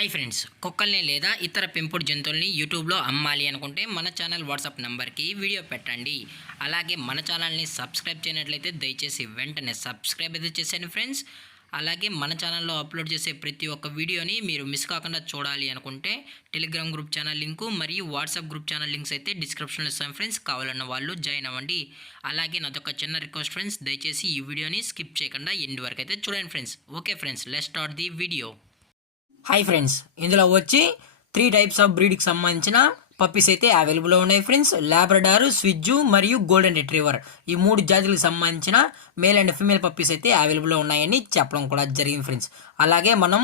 Hi friends, కుక్కల్ని లేదా ఇతర పెంపుడు జంతువుల్ని యూట్యూబ్లో అమ్మాలి అనుకుంటే మన ఛానల్ వాట్సాప్ నెంబర్కి వీడియో పెట్టండి. అలాగే మన ఛానల్ని సబ్స్క్రైబ్ చేయనట్లయితే దయచేసి వెంటనే సబ్స్క్రైబ్ అయితే చేసేయండి ఫ్రెండ్స్. అలాగే మన ఛానల్లో అప్లోడ్ చేసే ప్రతి ఒక్క వీడియోని మీరు మిస్ కాకుండా చూడాలి అనుకుంటే టెలిగ్రామ్ గ్రూప్ ఛానల్ లింకు మరియు వాట్సాప్ గ్రూప్ ఛానల్ లింక్స్ అయితే డిస్క్రిప్షన్లో ఇస్తాను ఫ్రెండ్స్. కావాలన్న వాళ్ళు జాయిన్ అవ్వండి. అలాగే నాదొక చిన్న రిక్వెస్ట్ ఫ్రెండ్స్, దయచేసి ఈ వీడియోని స్కిప్ చేయకుండా ఎండ్ వరకు అయితే చూడండి friends. Okay friends, let's start the video. Hi friends, ఇందులో వచ్చి 3 టైప్స్ ఆఫ్ బ్రీడ్కి సంబంధించిన పప్పీస్ అయితే అవైలబుల్లో ఉన్నాయి ఫ్రెండ్స్. లాబ్రడార్, స్విజ్జు మరియు గోల్డెన్ రిట్రీవర్, ఈ 3 జాతులకు సంబంధించిన మేల్ అండ్ ఫీమేల్ పప్పీస్ అయితే అవైలబుల్లో ఉన్నాయని చెప్పడం కూడా జరిగింది ఫ్రెండ్స్. అలాగే మనం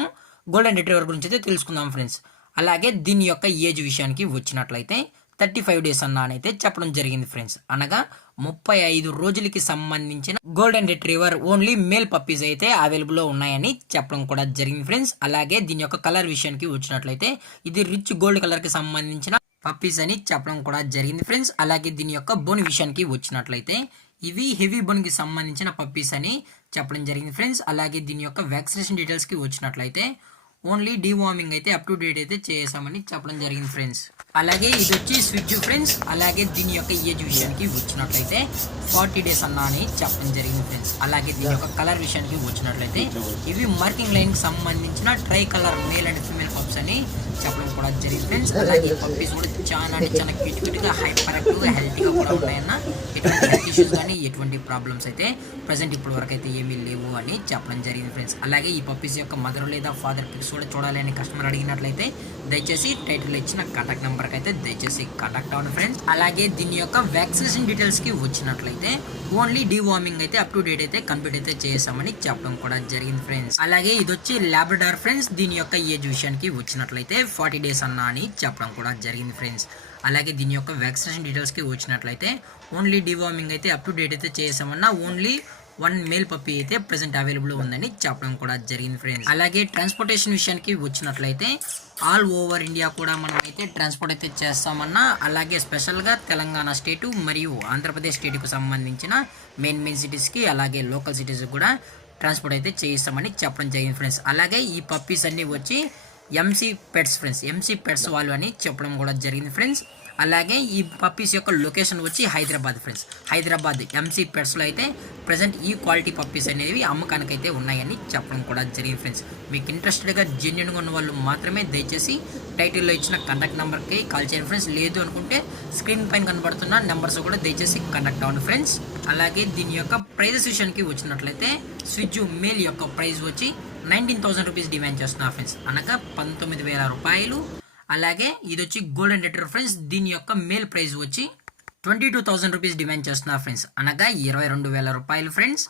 గోల్డెన్ రిట్రీవర్ గురించి అయితే తెలుసుకుందాం ఫ్రెండ్స్. అలాగే దీని యొక్క ఏజ్ విషయానికి వచ్చినట్లయితే 35 డేస్ అన్నానైతే చెప్పడం జరిగింది ఫ్రెండ్స్. అనగా 35 రోజులకి సంబంధించిన golden retriever only male puppies అయితే అవైలబుల్లో ఉన్నాయని చెప్పడం కూడా జరిగింది ఫ్రెండ్స్. అలాగే దీని యొక్క కలర్ విషయానికి వచ్చినట్లయితే ఇది రిచ్ గోల్డ్ కలర్కి సంబంధించిన పప్పీస్ అని చెప్పడం కూడా జరిగింది ఫ్రెండ్స్. అలాగే దీని యొక్క బోన్ విషయానికి వచ్చినట్లయితే ఇవి హెవీ బోన్కి సంబంధించిన పప్పీస్ అని చెప్పడం జరిగింది ఫ్రెండ్స్. అలాగే దీని యొక్క వ్యాక్సినేషన్ డీటెయిల్స్కి వచ్చినట్లయితే ఓన్లీ డీవార్మింగ్ అయితే అప్ టు డేట్ అయితే చేసామని చెప్పడం జరిగింది ఫ్రెండ్స్. అలాగే ఇది వచ్చి స్విచ్ ఫ్రెండ్స్. అలాగే దీని యొక్క ఏజ్ విషయానికి వచ్చినట్లయితే 40 డేస్ అన్నా అని చెప్పడం జరిగింది ఫ్రెండ్స్. అలాగే దీని యొక్క కలర్ విషయానికి వచ్చినట్లయితే ఇవి మార్కింగ్ లైన్కి సంబంధించిన try colour male and female pups అని చెప్పడం కూడా జరిగింది ఫ్రెండ్స్. అలాగే పప్పీస్ కూడా చాలా క్యూట్గా హైపర్ యాక్టివ్గా హెల్తీగా కూడా ఉన్నాయన్న. ఎటువంటి హెల్త్ ఇష్యూస్ కానీ ఎటువంటి ప్రాబ్లమ్స్ అయితే ప్రజెంట్ ఇప్పటి వరకు అయితే ఏమీ లేవు అని చెప్పడం జరిగింది ఫ్రెండ్స్. అలాగే ఈ పప్పీస్ యొక్క మదర్ లేదా ఫాదర్ పిక్స్ కూడా చూడాలి అని కస్టమర్ అడిగినట్లయితే దయచేసి టైటిల్లో ఇచ్చిన కాంటాక్ట్ నెంబర్కి అయితే దయచేసి కాంటాక్ట్ అవ్వండి ఫ్రెండ్స్. అలాగే దీని యొక్క వ్యాక్సినేషన్ డీటెయిల్స్కి వచ్చినట్లయితే ఓన్లీ డీవార్మింగ్ అయితే అప్ టు డేట్ అయితే కంప్లీట్ అయితే చేసామని చెప్పడం కూడా జరిగింది ఫ్రెండ్స్. అలాగే ఇది వచ్చి లాబ్రడార్ ఫ్రెండ్స్. దీని యొక్క ఏజ్ విషయానికి వచ్చినట్లయితే 40 డేస్ అన్నా అని చెప్పడం కూడా జరిగింది ఫ్రెండ్స్. అలాగే దీని యొక్క వ్యాక్సినేషన్ డీటెయిల్స్కి వచ్చినట్లయితే ఓన్లీ డీవార్మింగ్ అయితే అప్ టు డేట్ అయితే చేసామన్నా ఓన్లీ 1 మేల్ పప్పీ అయితే ప్రెసెంట్ అవైలబుల్ ఉందని చెప్పడం కూడా జరిగింది ఫ్రెండ్స్. అలాగే ట్రాన్స్పోర్టేషన్ విషయానికి వచ్చినట్లయితే ఆల్ ఓవర్ ఇండియా కూడా మనం అయితే ట్రాన్స్పోర్ట్ అయితే చేస్తామన్నా. అలాగే స్పెషల్గా తెలంగాణ స్టేటు మరియు ఆంధ్రప్రదేశ్ స్టేట్కు సంబంధించిన మెయిన్ సిటీస్కి అలాగే లోకల్ సిటీస్కి కూడా ట్రాన్స్పోర్ట్ అయితే చేయిస్తామని చెప్పడం జరిగింది ఫ్రెండ్స్. అలాగే ఈ పప్పీస్ అన్నీ వచ్చి MC pets friends, MC pets వాళ్ళు అని చెప్పడం కూడా జరిగింది ఫ్రెండ్స్. అలాగే ఈ పప్పీస్ యొక్క లొకేషన్ వచ్చి హైదరాబాద్ ఫ్రెండ్స్. హైదరాబాద్ ఎంసీ పెట్స్లో అయితే ప్రజెంట్ ఈ క్వాలిటీ పప్పీస్ అనేవి అమ్మకానికి అయితే ఉన్నాయని చెప్పడం కూడా జరిగింది ఫ్రెండ్స్. మీకు ఇంట్రెస్టెడ్గా జెన్యున్గా ఉన్న వాళ్ళు మాత్రమే దయచేసి టైటిల్లో ఇచ్చిన కాంటాక్ట్ నెంబర్కి కాల్ చేయండి ఫ్రెండ్స్. లేదు అనుకుంటే స్క్రీన్ పైన కనబడుతున్న నెంబర్స్ కూడా దయచేసి కాంటాక్ట్ అవ్వండి ఫ్రెండ్స్. అలాగే దీని యొక్క ప్రైజెస్ విషయానికి వచ్చినట్లయితే స్విచ్ మేల్ యొక్క ప్రైస్ వచ్చి 19,000 రూపీస్ డిమాండ్ చేస్తున్నారు ఫ్రెండ్స్. అనగా 19,000 రూపాయలు. అలాగే ఇది వచ్చి గోల్డెన్ రిట్రీవర్ ఫ్రెండ్స్. దీని యొక్క మేల్ ప్రైస్ వచ్చి 22,000 రూపీస్ డిమాండ్ చేస్తున్నారు ఫ్రెండ్స్. అనగా 22,000 రూపాయలు ఫ్రెండ్స్.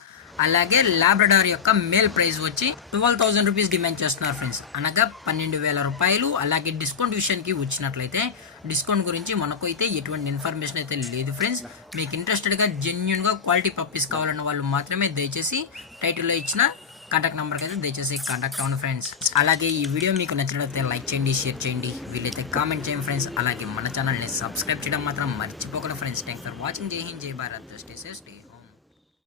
అలాగే లాబ్రడార్ యొక్క మేల్ ప్రైస్ వచ్చి 12,000 రూపీస్ డిమాండ్ చేస్తున్నారు ఫ్రెండ్స్. అనగా 12,000 రూపాయలు. అలాగే డిస్కౌంట్ విషయానికి వచ్చినట్లయితే డిస్కౌంట్ గురించి మనకు అయితే ఎటువంటి ఇన్ఫర్మేషన్ అయితే లేదు ఫ్రెండ్స్. మీకు ఇంట్రెస్టెడ్గా జెన్యున్గా క్వాలిటీ పప్పీస్ కావాలన్న వాళ్ళు మాత్రమే దయచేసి టైటిల్లో ఇచ్చిన కాంటాక్ట్ నెంబర్కి అయితే దయచేసి కాంటాక్ట్ అవ్వండి ఫ్రెండ్స్. అలాగే ఈ వీడియో మీకు నచ్చినట్లయితే లైక్ చేయండి, షేర్ చేయండి, వీలైతే కామెంట్ చేయండి ఫ్రెండ్స్. అలాగే మన ఛానల్ని సబ్స్క్రైబ్ చేయడం మాత్రం మర్చిపోకండి ఫ్రెండ్స్. Thanks for watching. జై హింద్, జై భారత్, స్టే సేఫ్, స్టే